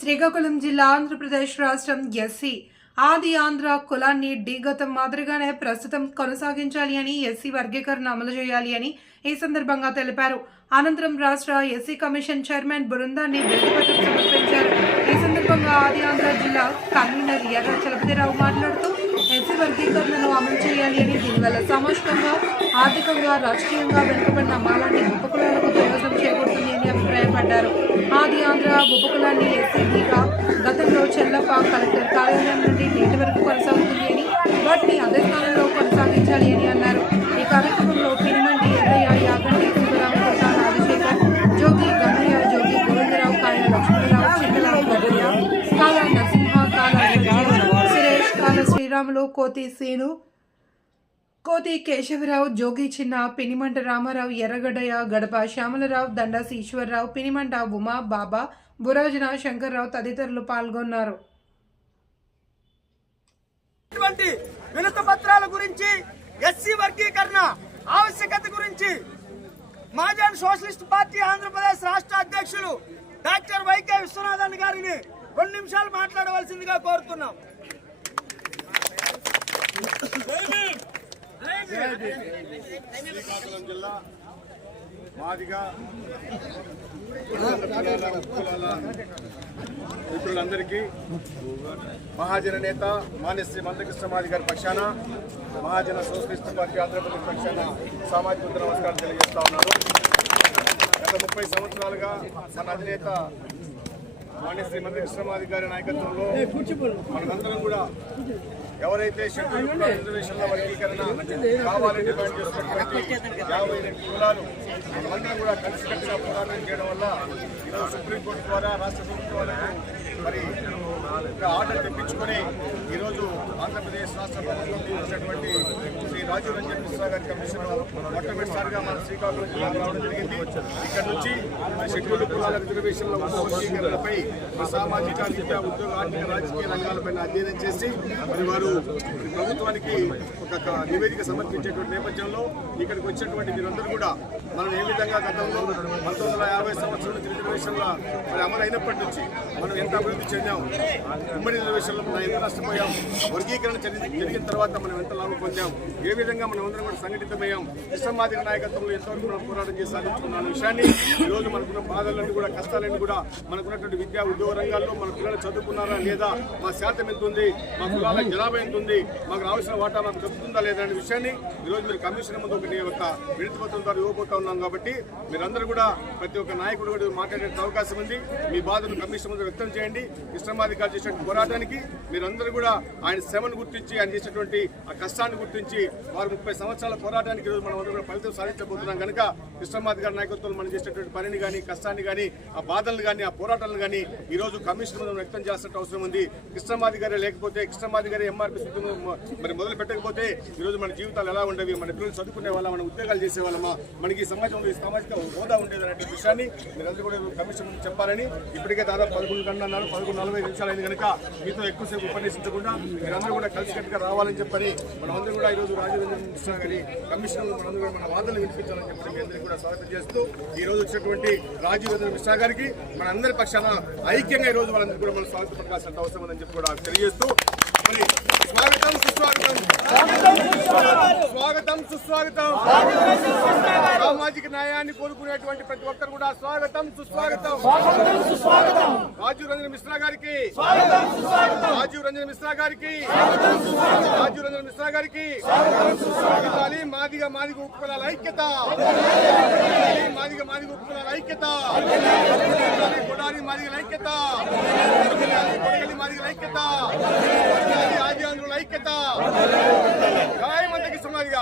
శ్రీకాకుళం జిల్లా ఆంధ్రప్రదేశ్ రాష్ట్రం ఎస్సీ ఆది ఆంధ్ర కులాన్ని గతం మాదిరిగానే ప్రస్తుతం కొనసాగించాలి అని ఎస్సీ వర్గీకరణ అమలు చేయాలి అని ఈ సందర్భంగా తెలిపారు. అనంతరం రాష్ట్ర ఎస్సీ కమిషన్ చైర్మన్ బృందాన్ని వినతిపత్రం సమర్పించారు. ఈ సందర్భంగా ఆది ఆంధ్ర జిల్లా కన్వీనర్ ఎర్ర చలపతిరావు మాట్లాడుతూ ఎస్సీ వర్గీకరణను అమలు చేయాలి అని దీనివల్ల సామాజికంగా, ఆర్థికంగా, రాజకీయంగా వెనుకబడిన మాలాంటి ఉపకులాలకు ప్రయోజనం చేకూరుతుంది అని అభిప్రాయపడ్డారు. ఆది ఆంధ్ర ఉపకులాన్ని ఎస్సీగా గతంలో చెల్లప్ప కలెక్టర్ కార్యాలయం నుండి నేటి వరకు కొనసాగుతుంది అని వాటిని అదే స్థానంలో కొనసాగించాలి అని అన్నారు. ఈ కార్యక్రమంలో పినిమంటి ఎర్రయ్య, యాగంటి సుబ్బరావు, కొట్ట రాజశేఖర్, జోగి గన్నయ్య, జోగి గోవిందరావు, కాయ లక్ష్మణరావు, చిన్నరావు గడ్డయ్య, కాల నరసింహ, కాల సురేష్, కాల శ్రీరాములు, కోతి సీను, కోతి కేశవరావు, జోగి చిన్న, పినిమంట రామారావు, ఎర్రగడ్డయ్య, గడప శ్యామలరావు, దండాసి ఈశ్వరరావు, పినిమంట ఉమా, బాబా, బురాజన శంకర్రావు తదితరులు పాల్గొన్నారు. వినతి పత్రాల గురించి, ఎస్సీ వర్గీకరణ ఆవశ్యకత గురించి మహాజన్ సోషలిస్ట్ పార్టీ ఆంధ్రప్రదేశ్ రాష్ట్ర అధ్యక్షులు డాక్టర్ వైకే విశ్వనాథన్ గారిని 2 నిమిషాలు మాట్లాడవలసిందిగా కోరుతున్నాం. శ్రీకాకుళం జిల్లా మాదిగా మిత్రులందరికీ మహాజన నేత మాన్యశ్రీ మందకృష్ణ మాది గారి పక్షాన, మహాజన సోషలిస్ట్ పార్టీ ఆంధ్రప్రదేశ్ పక్షాన సామాజిక నమస్కారం తెలియజేస్తా ఉన్నారు. గత 30 సంవత్సరాలుగా మన అధినేత మాన్యశ్రీ మందకృష్ణ మాది గారి నాయకత్వంలో మనమందరం కూడా ఎవరైతే షెడ్యూల్ రిజర్వేషన్ల వర్గీకరణ కావాలని డిమాండ్ చేస్తున్నటువంటి 52 కులాలు మనమందరం కూడా కలిసికట్టుగా పోరాటం చేయడం వల్ల ఈరోజు సుప్రీంకోర్టు ద్వారా రాష్ట్ర ప్రభుత్వాలకు మరి ఆర్డర్ తెప్పించుకొని ఈరోజు ఆంధ్రప్రదేశ్ రాష్ట్ర ప్రభుత్వం ఇచ్చినటువంటి శ్రీ రాజీవ్ రంజన్ మిశ్రా గారి కమిషన్ మొట్టమొదటిసారిగా మన శ్రీకాకుళం జిల్లాకు రావడం జరిగింది. ఇక్కడ నుంచి షెడ్యూల్ కులాల రిజర్వేషన్ల వర్గీకరణపై సామాజిక, విద్యా, ఉద్యోగ, ఆర్థిక, రాజకీయ రంగాలపై అధ్యయనం చేసి మరి వారు ప్రభుత్వానికి ఒక నివేదిక సమర్పించేటువంటి నేపథ్యంలో ఇక్కడికి వచ్చినటువంటి మీరందరూ కూడా మనం ఏ విధంగా గతంలో 1950 సంవత్సరం నుంచి రిజర్వేషన్ల అమలు అయినప్పటి నుంచి మనం ఎంత అభివృద్ధి చెందాం, ఉమ్మడి రిజర్వేషన్లో మనం ఎంత నష్టపోయాం, వర్గీకరణ జరిగిన తర్వాత మనం ఎంత లాభం పొందాం, ఏ విధంగా మనం అందరం కూడా సంఘటితమయ్యాం, ఇష్టమాదిక నాయకత్వంలో ఎంతవరకు మనం పోరాటం చేసి సాధించుకున్న విషయాన్ని ఈరోజు మనకున్న బాధలన్నీ కూడా, కష్టాలన్నీ కూడా, మనకున్నటువంటి విద్యా ఉద్యోగ రంగాల్లో మన పిల్లలు చదువుకున్నారా లేదా, మా శాతం ఎంత ఉంది, మా కులాల జనాభా ఎంత ఉంది, మాకు రావాల్సిన వాటా మాకు దొరుకుతుందా లేదా అనే విషయాన్ని ఈరోజు మీరు కమిషన్ ముందు ఒక వినతి పత్రం ద్వారా ఇవ్వబోతా ఉన్నాం. కాబట్టి మీరందరూ కూడా ప్రతి ఒక్క నాయకుడు కూడా మాట్లాడే అవకాశం ఉంది. మీ బాధను కమిషన్ ముందు వ్యక్తం చేయండి. ఇష్టమాధికారులు చేసినటువంటి పోరాటానికి మీరందరూ కూడా ఆయన శ్రమను గుర్తించి, ఆయన చేసినటువంటి ఆ కష్టాన్ని గుర్తించి వారు 30 సంవత్సరాల పోరాటానికి ఈరోజు మనం అందరూ కూడా ఫలితం సాధించబోతున్నాం. కనుక ఇష్టమాధికారి నాయకత్వంలో మనం చేసినటువంటి పనిని కానీ, కష్టాన్ని కానీ, ఆ బాధలను కానీ, ఆ పోరాటాలను కానీ ఈరోజు కమిషన్ ముందు వ్యక్తం చేస్తున్న అవసరం ఉంది. కృష్ణమాధికారి లేకపోతే, కృష్ణమాధికారి ఎంఆర్పీ మరి మొదలు పెట్టకపోతే ఈరోజు మన జీవితాలు ఎలా ఉండేవి, మన పిల్లలు చదువుకునే వాళ్ళ, మన ఉద్యోగాలు చేసే వాళ్ళమా, మనకి సమాజంలో ఈ సామాజిక హోదా ఉండేది అనే విషయాన్ని మీరందరూ కూడా కమిషన్ ముందు చెప్పాలని. ఇప్పటికే దాదాపు 11 గంటలు అన్నారు, 11:45 నిమిషాలు అయింది. కనుక మీతో ఎక్కువసేపు ఉపన్యసించకుండా మీరందరూ కూడా కలిసికట్టుగా రావాలని చెప్పని మనమందరూ కూడా ఈరోజు రాజీవ్ రంజన్ మిశ్రా గారి కమిషన్ మనందరూ కూడా మన వాదనలు వినిపించాలని చెప్పి మీ అందరికీ కూడా స్వాగతం చేస్తూ ఈ రోజు వచ్చినటువంటి రాజీవ్ రంజన్ మిశ్రా గారికి మనందరి పక్షాన ఐక్యంగా ఈ రోజు వాళ్ళందరూ కూడా మనం స్వాగతం పలకాల్సిన అవసరం ఉందని చెప్పి కూడా తెలియజేస్తూ స్వాగతం, సుస్వాగతం, స్వాగతం, సుస్వాగతం. సామాజిక న్యాయాన్ని కోరుకునేటువంటి ప్రతి ఒక్కరు కూడా స్వాగతం, సుస్వాగతం. రాజీవ్ రంజన్ మిశ్రా గారికి, రాజీవ్ రంజన్ మిశ్రా గారికి, రాజీవ్ రంజన్ మిశ్రా గారికి మాదిగ ఉపకులాల ఐక్యత, మాదిగ ఉపకులాల ఐక్యత, కొడాలి మాదిగల ఐక్యత, కొడగలి మాదిగల ఐక్యత, ఆది ఆంధ్రుల ఐక్యత. జై మందకృష్ణ మాదిగ.